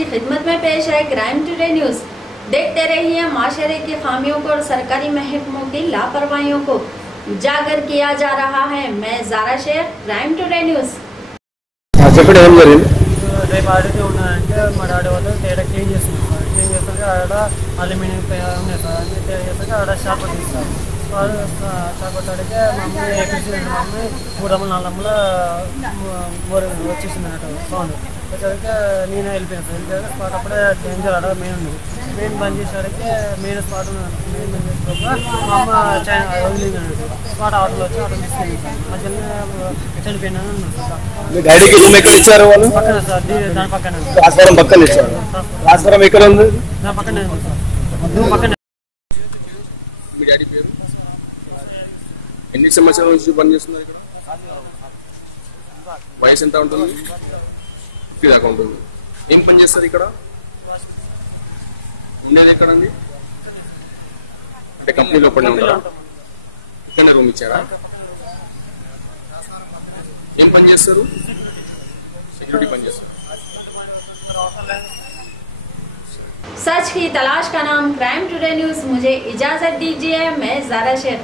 आपकी खिदमत में पेश है क्राइम टुडे न्यूज़। देखते रहिए माशरे की खामियों को और सरकारी महकमों की लापरवाहियों को उजागर किया जा रहा है। मैं Zara Shaikh, crime today news. రేపు ఆడితే ఉన్నాయంటే మా డాడీ వాళ్ళు తేడా క్లీన్ చేస్తున్నారు. క్లీన్ చేస్తాక ఆడ అల్యూమినియం ఉన్నాయి సార్, అన్నీ తేడా చేస్తాక ఆడ షాప్ తీస్తారు. వాళ్ళు షాప్ అడిగితే మా అమ్మ ఎక్కించింది. మా అమ్మ 3 అమ్మలు 4 అమ్మల వచ్చేసింది అన్నట్టు సౌండ్ వచ్చేసరికి నేనే వెళ్ళిపోయాను సార్. వెళ్ళిపోయాక స్పాట్ అప్పుడే డేంజర్ ఆడ మెయిన్ ఉంది. మెయిన్ బంద్ చేసేసరికి మెయిన్ స్పాట్ మెయిన్ బంద్ చేసుకోక మా అమ్మ వదిలింది అన్నట్టు. స్పాట్ ఆటోలో వచ్చి ఆటో తీసుకెళ్ళి మధ్యలో చనిపోయినా పక్కన సార్, దాని పక్కన దాని పక్కనే ఉంది సార్. పక్కన మీ డాడీ పేరు? ఎన్ని సంవత్సరాల నుంచి పనిచేస్తున్నారు ఇక్కడ? వయసు ఎంత ఉంటుంది? 50 దాకా ఉంటుంది. ఏం పని చేస్తారు ఇక్కడ? ఉండేది ఎక్కడండి? అంటే కంపెనీలో పని ఉంటారా? ఇక్కడ రూమ్ ఇచ్చారా? ఏం పని చేస్తారు? सिक्योरिटी बन जाए। सच की तलाश का नाम क्राइम टुडे न्यूज़। मुझे इजाजत दीजिए, मैं ज़ारा शेख।